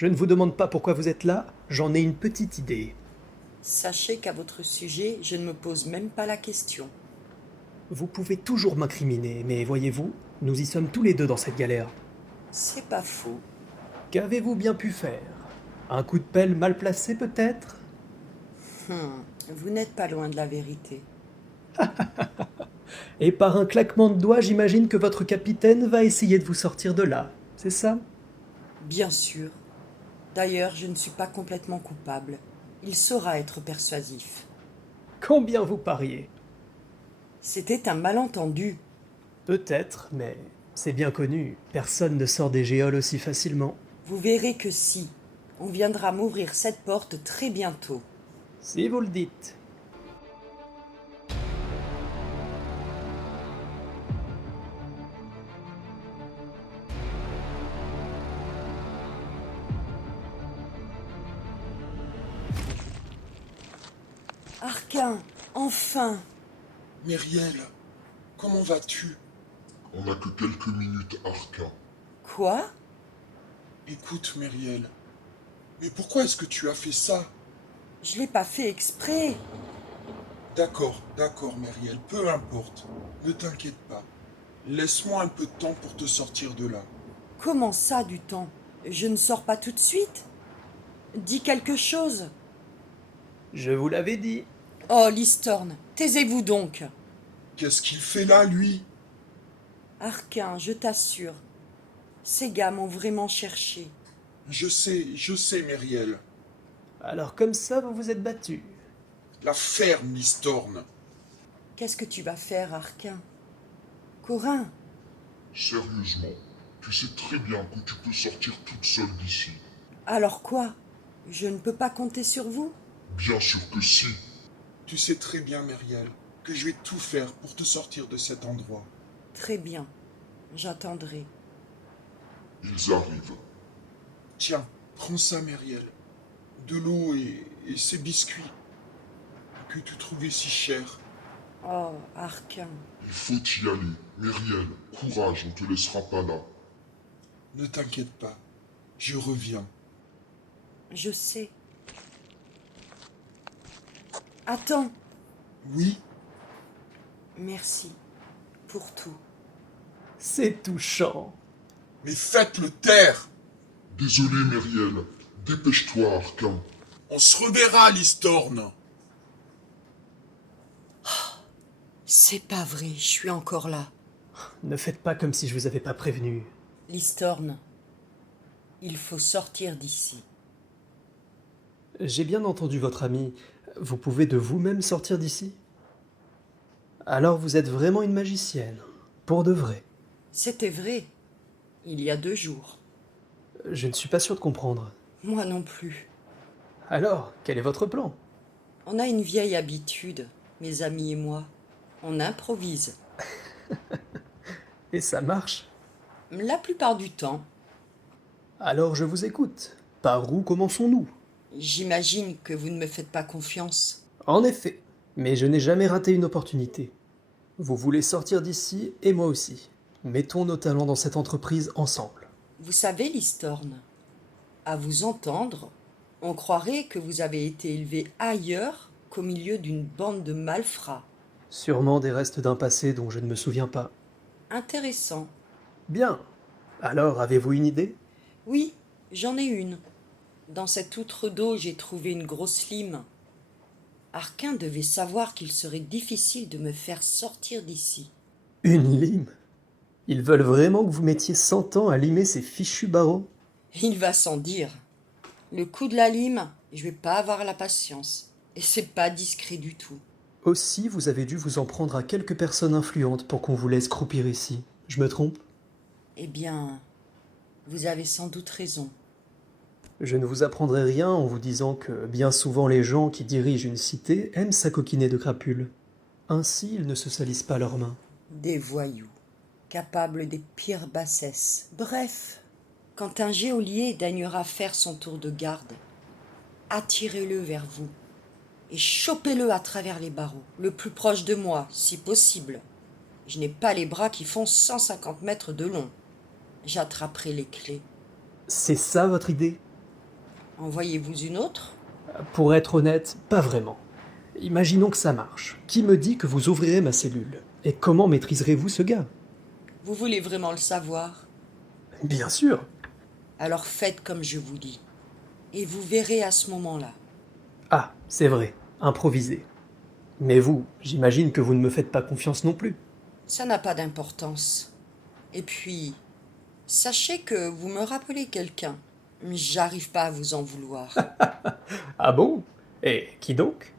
Je ne vous demande pas pourquoi vous êtes là, j'en ai une petite idée. Sachez qu'à votre sujet, je ne me pose même pas la question. Vous pouvez toujours m'incriminer, mais voyez-vous, nous y sommes tous les deux dans cette galère. C'est pas faux. Qu'avez-vous bien pu faire? Un coup de pelle mal placé peut-être? Vous n'êtes pas loin de la vérité. Et par un claquement de doigts, j'imagine que votre capitaine va essayer de vous sortir de là, c'est ça? Bien sûr. D'ailleurs, je ne suis pas complètement coupable. Il saura être persuasif. Combien vous pariez? C'était un malentendu. Peut-être, mais c'est bien connu, personne ne sort des géoles aussi facilement. Vous verrez que si. On viendra m'ouvrir cette porte très bientôt. Si vous le dites. Arquin, enfin! Myriel, comment vas-tu? On n'a que quelques minutes, Arca. Quoi? Écoute, Myriel, mais pourquoi est-ce que tu as fait ça? Je l'ai pas fait exprès. D'accord, Myriel, peu importe. Ne t'inquiète pas. Laisse-moi un peu de temps pour te sortir de là. Comment ça, du temps? Je ne sors pas tout de suite? Dis quelque chose. Je vous l'avais dit. Oh, Listorne, taisez-vous donc. Qu'est-ce qu'il fait là, lui? Arquin, je t'assure, ces gars m'ont vraiment cherché. Je sais, Myriel. Alors comme ça, vous vous êtes battu. La ferme, Listorne. Qu'est-ce que tu vas faire, Arquin? Corin, Sérieusement, tu sais très bien que tu peux sortir toute seule d'ici. alors quoi? Je ne peux pas compter sur vous? Bien sûr que si. Tu sais très bien, Myriel, que je vais tout faire pour te sortir de cet endroit. Très bien, j'attendrai. Ils arrivent. Tiens, prends ça, Myriel. De l'eau et ces biscuits que tu trouvais si chers. Oh, Arquin, Il faut y aller. Myriel, courage, on te laissera pas là. Ne t'inquiète pas, je reviens. je sais. Attends, Oui, merci pour tout. C'est touchant. mais faites-le taire. Désolé, Myriel. Dépêche-toi, Arquin. On se reverra, Listorne. C'est pas vrai, je suis encore là. Ne faites pas comme si je vous avais pas prévenu. Listorne, il faut sortir d'ici. J'ai bien entendu votre ami. Vous pouvez de vous-même sortir d'ici? Alors vous êtes vraiment une magicienne. Pour de vrai. C'était vrai, il y a 2 jours. Je ne suis pas sûr de comprendre. Moi non plus. Alors, quel est votre plan? On a une vieille habitude, mes amis et moi. On improvise. Et ça marche? La plupart du temps. Alors je vous écoute. Par où commençons-nous? J'imagine que vous ne me faites pas confiance. En effet, mais je n'ai jamais raté une opportunité. Vous voulez sortir d'ici et moi aussi. Mettons nos talents dans cette entreprise ensemble. Vous savez, Listorne, à vous entendre, on croirait que vous avez été élevé ailleurs qu'au milieu d'une bande de malfrats. Sûrement des restes d'un passé dont je ne me souviens pas. Intéressant. Bien. Alors, avez-vous une idée? Oui, j'en ai une. Dans cette outre d'eau, j'ai trouvé une grosse lime. Arquin devait savoir qu'il serait difficile de me faire sortir d'ici. Une lime? Ils veulent vraiment que vous mettiez 100 ans à limer ces fichus barreaux? Il va sans dire. Le coup de la lime, je vais pas avoir la patience. Et c'est pas discret du tout. Aussi, vous avez dû vous en prendre à quelques personnes influentes pour qu'on vous laisse croupir ici. Je me trompe? Eh bien, vous avez sans doute raison. Je ne vous apprendrai rien en vous disant que bien souvent les gens qui dirigent une cité aiment s'acoquiner de crapules. Ainsi, ils ne se salissent pas leurs mains. Des voyous, capables des pires bassesses. Bref, quand un geôlier daignera faire son tour de garde, attirez-le vers vous et chopez-le à travers les barreaux, le plus proche de moi, si possible. Je n'ai pas les bras qui font 150 mètres de long. J'attraperai les clés. C'est ça votre idée? En voyez-vous une autre? Pour être honnête, pas vraiment. Imaginons que ça marche. Qui me dit que vous ouvrirez ma cellule? Et comment maîtriserez-vous ce gars? Vous voulez vraiment le savoir? Bien sûr. Alors faites comme je vous dis. Et vous verrez à ce moment-là. Ah, c'est vrai, improvisé. Mais vous, j'imagine que vous ne me faites pas confiance non plus. Ça n'a pas d'importance. Et puis, sachez que vous me rappelez quelqu'un. J'arrive pas à vous en vouloir. Ah bon? Et qui donc?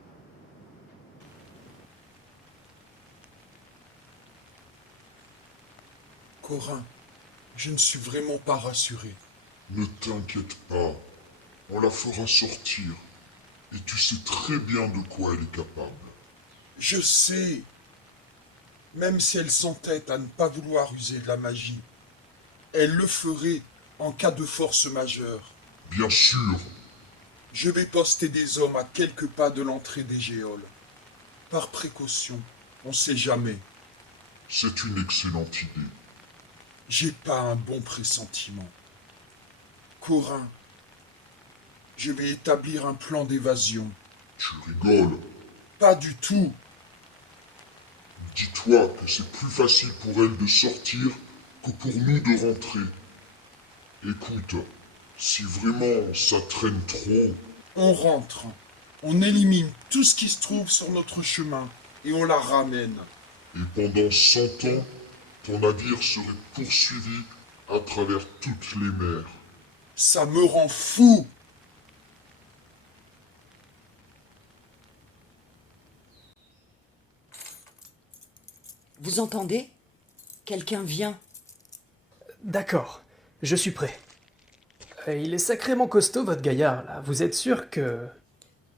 Corin, je ne suis vraiment pas rassuré. Ne t'inquiète pas, on la fera sortir. Et tu sais très bien de quoi elle est capable. Je sais, même si elle s'entête à ne pas vouloir user de la magie, elle le ferait en cas de force majeure. Bien sûr, Je vais poster des hommes à quelques pas de l'entrée des géoles. Par précaution, on sait jamais. c'est une excellente idée. J'ai pas un bon pressentiment. Corin, je vais établir un plan d'évasion. Tu rigoles. Pas du tout. Dis-toi que c'est plus facile pour elle de sortir que pour nous de rentrer. Écoute, si vraiment ça traîne trop, On rentre. On élimine tout ce qui se trouve sur notre chemin et on la ramène. et pendant 100 ans, ton navire serait poursuivi à travers toutes les mers. Ça me rend fou. Vous entendez? Quelqu'un vient. D'accord, je suis prêt. Il est sacrément costaud, votre gaillard, là. Vous êtes sûr que...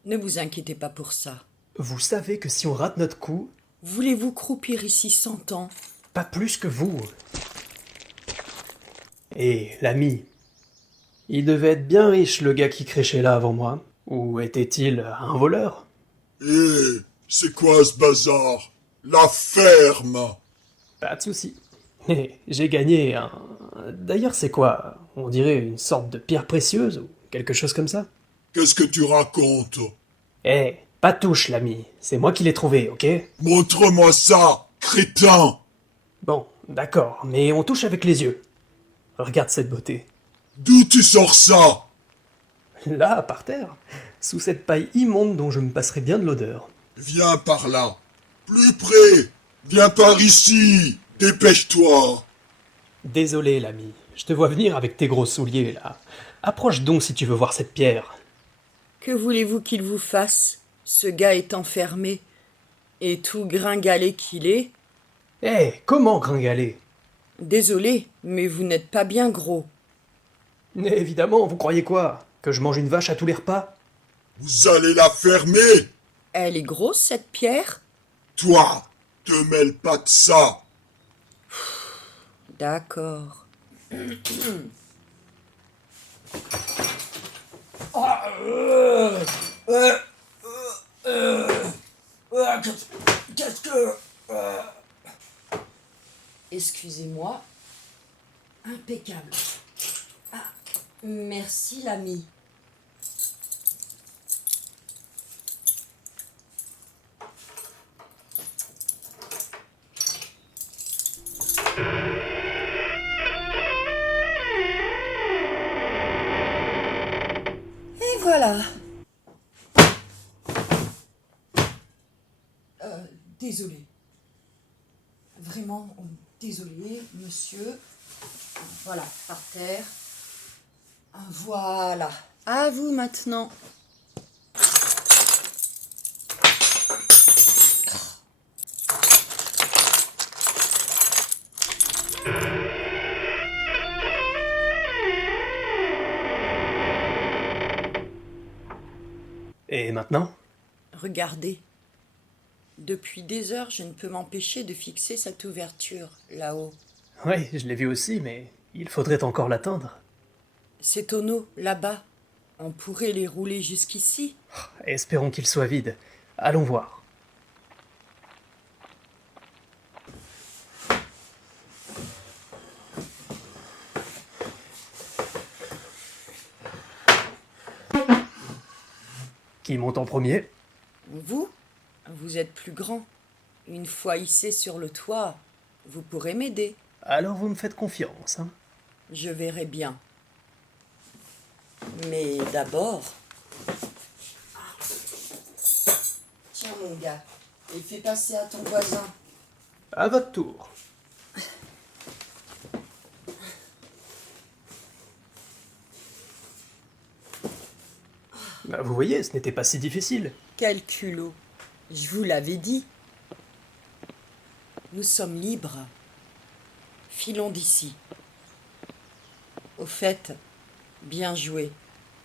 Ne vous inquiétez pas pour ça. Vous savez que si on rate notre coup, Voulez-vous croupir ici 100 ans? pas plus que vous. Et l'ami, il devait être bien riche, le gars qui créchait là avant moi. Ou était-il un voleur? Hé, c'est quoi ce bazar? La ferme. Pas de souci. J'ai gagné un... D'ailleurs, c'est quoi? On dirait une sorte de pierre précieuse ou quelque chose comme ça? Qu'est-ce que tu racontes? Eh, pas de touche, l'ami. C'est moi qui l'ai trouvé, ok? Montre-moi ça, crétin. Bon, d'accord, mais on touche avec les yeux. Regarde cette beauté. D'où tu sors ça? Là, par terre, sous cette paille immonde dont je me passerai bien de l'odeur. Viens par là. Plus près. Viens par ici. Dépêche-toi. Désolé, l'ami. Je te vois venir avec tes gros souliers, là. Approche donc si tu veux voir cette pierre. Que voulez-vous qu'il vous fasse? Ce gars est enfermé. Et tout gringalé qu'il est. Eh, comment gringaler? Désolé, mais vous n'êtes pas bien gros. Mais évidemment, vous croyez quoi? Que je mange une vache à tous les repas? Vous allez la fermer. Elle est grosse, cette pierre? Toi, te mêle pas de ça. D'accord. Qu'est-ce que... Excusez-moi. Impeccable. Ah, merci l'ami. Et voilà. Désolé. Vraiment, désolé, monsieur. Voilà, par terre. Voilà. À vous maintenant. Et maintenant? Regardez. Depuis des heures, je ne peux m'empêcher de fixer cette ouverture, là-haut. Oui, je l'ai vu aussi, mais il faudrait encore l'atteindre. Ces tonneaux, là-bas, on pourrait les rouler jusqu'ici. Espérons qu'il soit vide. Allons voir. Qui monte en premier? Vous, vous êtes plus grand. Une fois hissé sur le toit, vous pourrez m'aider. Alors vous me faites confiance, hein? Je verrai bien. Mais d'abord... Tiens mon gars, et fais passer à ton voisin. À votre tour. Bah, vous voyez, ce n'était pas si difficile. Quel culot. Je vous l'avais dit. Nous sommes libres. Filons d'ici. Au fait, bien joué.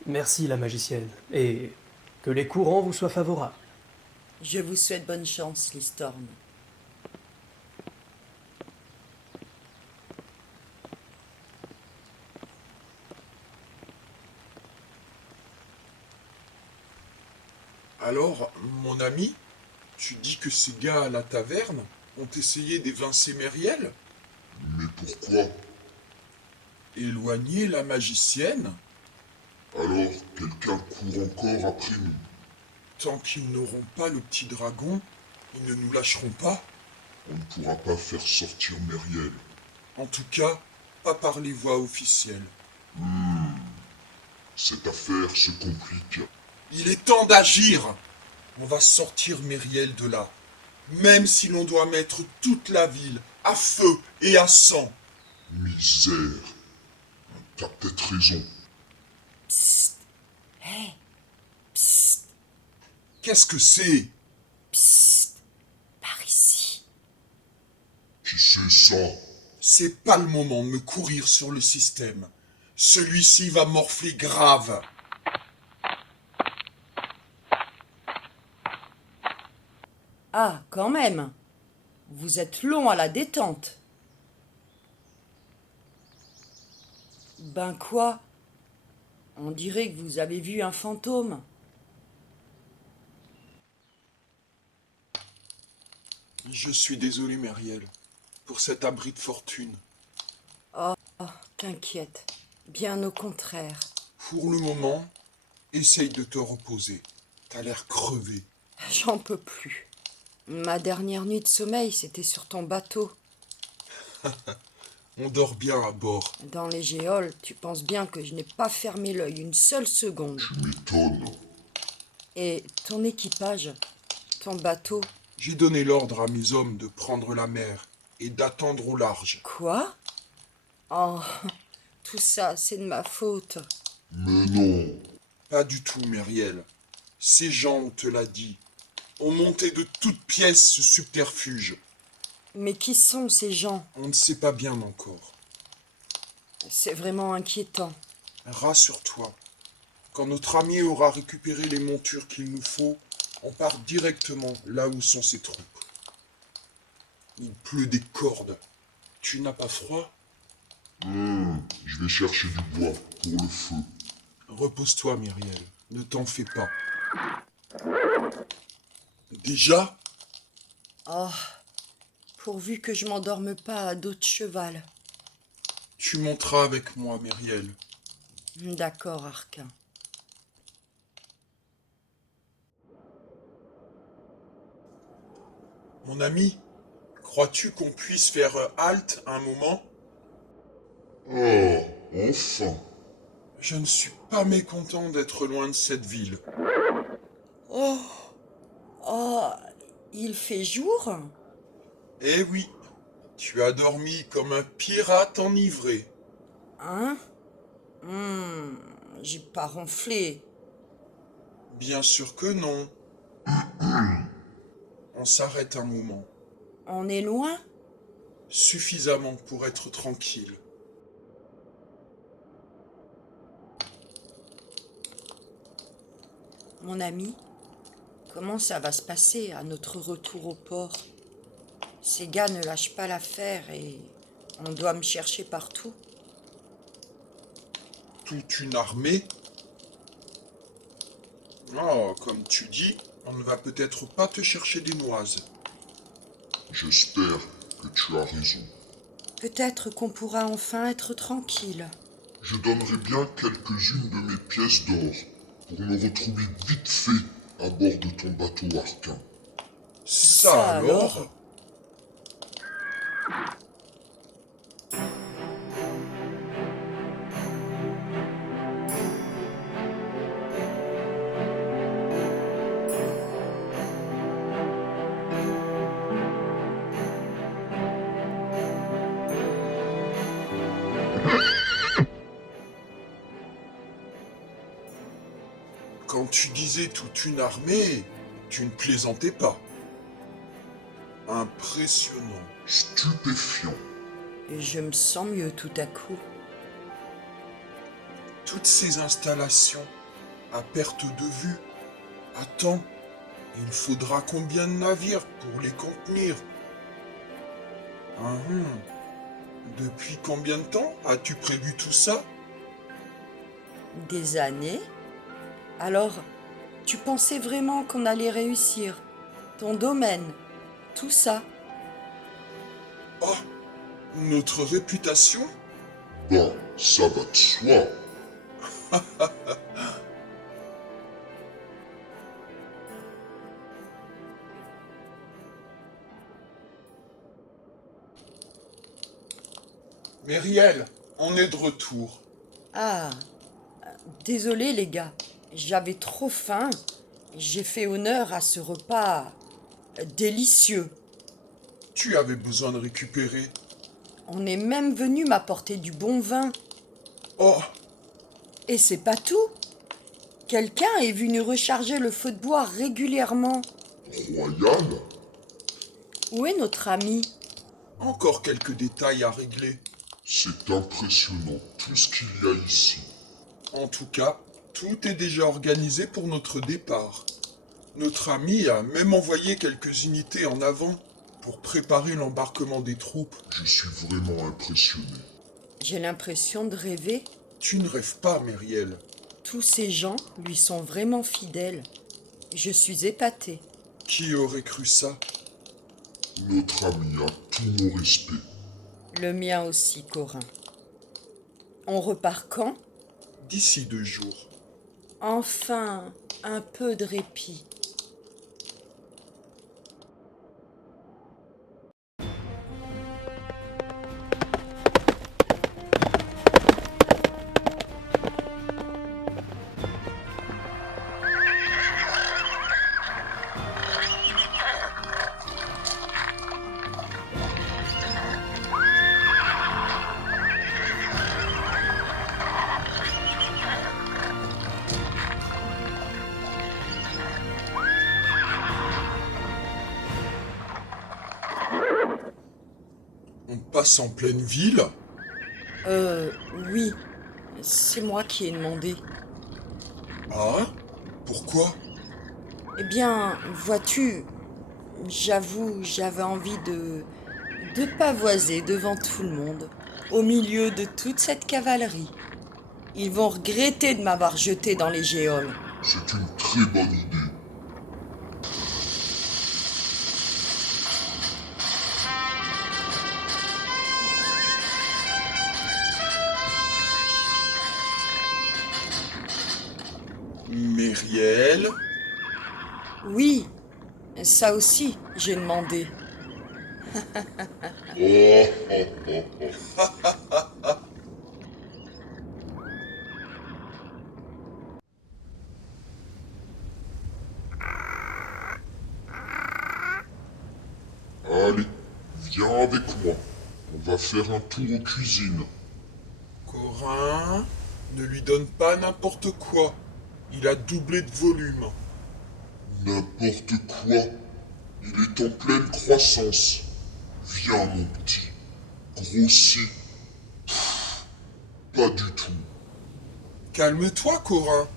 Merci la magicienne, et que les courants vous soient favorables. Je vous souhaite bonne chance, Listorm. Alors, mon ami, tu dis que ces gars à la taverne ont essayé d'évincer Myriel? Mais pourquoi? Éloigner la magicienne? Alors quelqu'un court encore après nous. Tant qu'ils n'auront pas le petit dragon, ils ne nous lâcheront pas. On ne pourra pas faire sortir Myriel. En tout cas, pas par les voies officielles. Cette affaire se complique. Il est temps d'agir. On va sortir Myriel de là. Même si l'on doit mettre toute la ville à feu et à sang. Misère. T'as peut-être raison. Psst. Hé. Psst. Qu'est-ce que c'est? Psst. Par ici. Qui c'est ça? C'est pas le moment de me courir sur le système. Celui-ci va morfler grave. Ah, quand même. Vous êtes long à la détente. Ben quoi? On dirait que vous avez vu un fantôme. Je suis désolé, Myriel, pour cet abri de fortune. T'inquiète. Bien au contraire. Pour le moment, essaye de te reposer. T'as l'air crevé. J'en peux plus. Ma dernière nuit de sommeil, c'était sur ton bateau. On dort bien à bord. Dans les géoles, tu penses bien que je n'ai pas fermé l'œil une seule seconde. Tu m'étonnes. Et ton équipage, ton bateau, J'ai donné l'ordre à mes hommes de prendre la mer et d'attendre au large. quoi? Oh, tout ça, c'est de ma faute. Mais non. Pas du tout, Myriel. Ces gens, on te l'a dit, ont monté de toutes pièces ce subterfuge. Mais qui sont ces gens? On ne sait pas bien encore. C'est vraiment inquiétant. Rassure-toi. Quand notre ami aura récupéré les montures qu'il nous faut, on part directement là où sont ses troupes. Il pleut des cordes. Tu n'as pas froid? Je vais chercher du bois pour le feu. Repose-toi, Myriel. Ne t'en fais pas. Déjà? Oh, pourvu que je m'endorme pas à dos de cheval. Tu monteras avec moi, Myriel. D'accord, Arquin. Mon ami, crois-tu qu'on puisse faire halte un moment? Ah, enfin. Je ne suis pas mécontent d'être loin de cette ville. Oh, oh, il fait jour? Eh oui, tu as dormi comme un pirate enivré. Hein? J'ai pas ronflé. Bien sûr que non. On s'arrête un moment. On est loin? Suffisamment pour être tranquille. Mon ami, comment ça va se passer à notre retour au port? Ces gars ne lâchent pas l'affaire et on doit me chercher partout. Toute une armée? Oh, comme tu dis, on ne va peut-être pas te chercher des noises. J'espère que tu as raison. Peut-être qu'on pourra enfin être tranquille. Je donnerai bien quelques-unes de mes pièces d'or pour me retrouver vite fait à bord de ton bateau arquin. Ça alors? Quand tu disais toute une armée, tu ne plaisantais pas. Impressionnant. Stupéfiant. Et je me sens mieux tout à coup. Toutes ces installations, à perte de vue. Attends, il faudra combien de navires pour les contenir? Hum. Depuis combien de temps as-tu prévu tout ça? Des années? Alors, tu pensais vraiment qu'on allait réussir? Ton domaine? Tout ça? Oh, notre réputation? Bah, ça va de soi. Myriel, on est de retour. Ah, désolé les gars, j'avais trop faim. J'ai fait honneur à ce repas délicieux. Tu avais besoin de récupérer. On est même venu m'apporter du bon vin. Oh, Et c'est pas tout. Quelqu'un est venu recharger le feu de bois régulièrement. Royal? Où est notre ami? encore quelques détails à régler. C'est impressionnant tout ce qu'il y a ici. En tout cas, tout est déjà organisé pour notre départ. Notre ami a même envoyé quelques unités en avant pour préparer l'embarquement des troupes. Je suis vraiment impressionné. J'ai l'impression de rêver. Tu ne rêves pas, Myriel. Tous ces gens lui sont vraiment fidèles. Je suis épatée. Qui aurait cru ça? Notre ami a tout mon respect. Le mien aussi, Corin. On repart quand? D'ici 2 jours. Enfin, un peu de répit. On passe en pleine ville? Oui, c'est moi qui ai demandé. Ah? Pourquoi? Eh bien, vois-tu, j'avoue, j'avais envie de pavoiser devant tout le monde, au milieu de toute cette cavalerie. Ils vont regretter de m'avoir jeté dans les géoles. C'est une très bonne idée. Myriel? Oui, ça aussi, j'ai demandé. Oh, oh, oh, oh. Allez, viens avec moi. On va faire un tour aux cuisines. Corin, ne lui donne pas n'importe quoi. Il a doublé de volume. N'importe quoi. Il est en pleine croissance. Viens, mon petit. Grossis. Pas du tout. Calme-toi, Corin.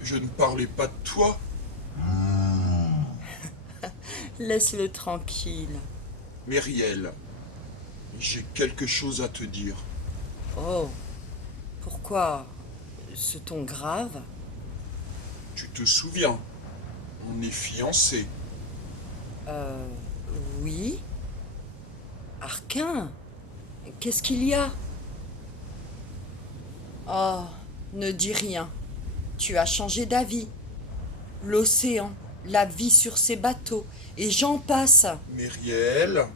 Je ne parlais pas de toi. Laisse-le tranquille. Myriel, j'ai quelque chose à te dire. Oh, pourquoi ce ton grave? Tu te souviens, on est fiancés. Euh, oui. Arquin, qu'est-ce qu'il y a? Oh, ne dis rien. Tu as changé d'avis. L'océan, la vie sur ces bateaux, et j'en passe. Myriel,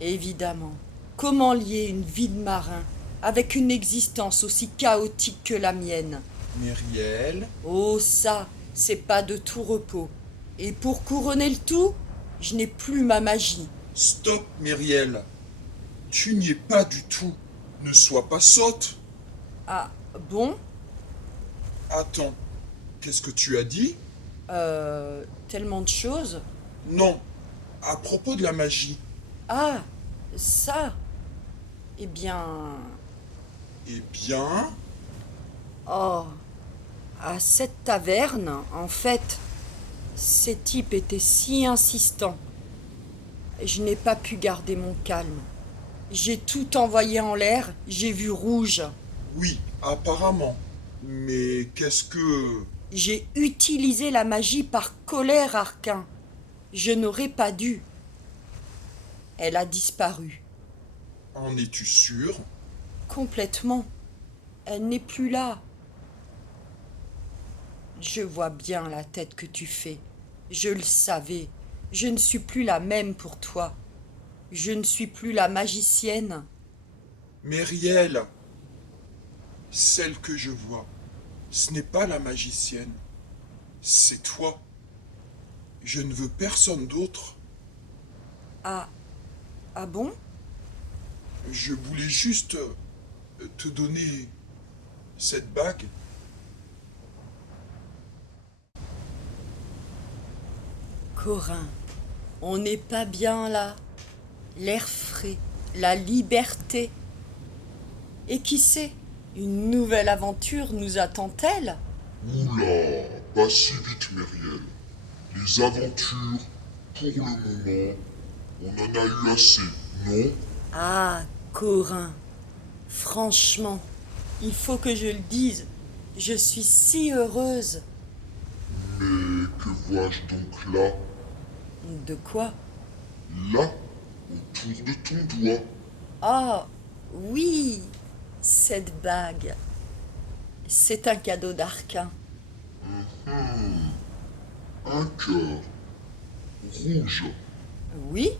Évidemment. Comment lier une vie de marin avec une existence aussi chaotique que la mienne? Myriel, Oh ça, c'est pas de tout repos. Et pour couronner le tout, je n'ai plus ma magie. stop Myriel. Tu n'y es pas du tout. Ne sois pas sotte. Ah, bon? Attends, qu'est-ce que tu as dit? Tellement de choses. Non, à propos de la magie. Ah, ça. Eh bien... Eh bien, Oh, à cette taverne, en fait, ces types étaient si insistants. Je n'ai pas pu garder mon calme. J'ai tout envoyé en l'air, j'ai vu rouge. oui, apparemment. Mais qu'est-ce que... J'ai utilisé la magie par colère, Arquin. Je n'aurais pas dû. Elle a disparu. En es-tu sûr? Complètement. Elle n'est plus là. Je vois bien la tête que tu fais. Je le savais. Je ne suis plus la même pour toi. Je ne suis plus la magicienne. Myriel, celle que je vois, ce n'est pas la magicienne. C'est toi. Je ne veux personne d'autre. Ah, ah bon? Je voulais juste te donner cette bague. Corin, on n'est pas bien là. L'air frais, la liberté. Et qui sait, une nouvelle aventure nous attend-elle? Oula, pas si vite, Myriel. Les aventures, pour le moment, on en a eu assez, non? Ah, Corin, franchement, il faut que je le dise. Je suis si heureuse. Mais que vois-je donc là? De quoi? Là, autour de ton doigt. Ah, oui, cette bague. C'est un cadeau d'Arquin. Un cœur rouge. Oui,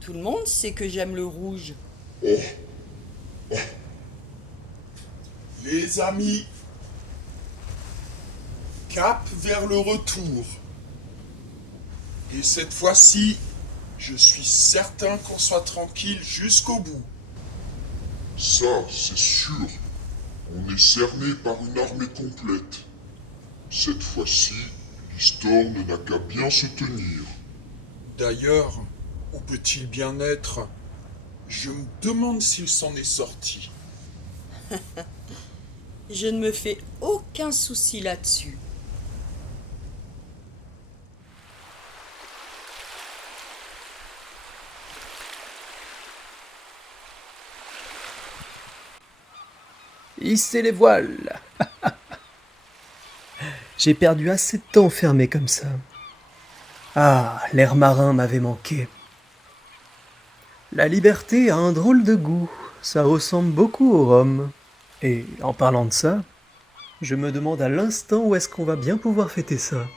tout le monde sait que j'aime le rouge. Oh, Les amis, cap vers le retour. Et cette fois-ci, je suis certain qu'on soit tranquille jusqu'au bout. ça, c'est sûr. On est cerné par une armée complète. Cette fois-ci, Listorne n'a qu'à bien se tenir. D'ailleurs, où peut-il bien être? Je me demande s'il s'en est sorti. Je ne me fais aucun souci là-dessus. Hissez les voiles. J'ai perdu assez de temps enfermé comme ça. Ah, l'air marin m'avait manqué. La liberté a un drôle de goût, ça ressemble beaucoup au rhum. Et en parlant de ça, je me demande à l'instant où est-ce qu'on va bien pouvoir fêter ça.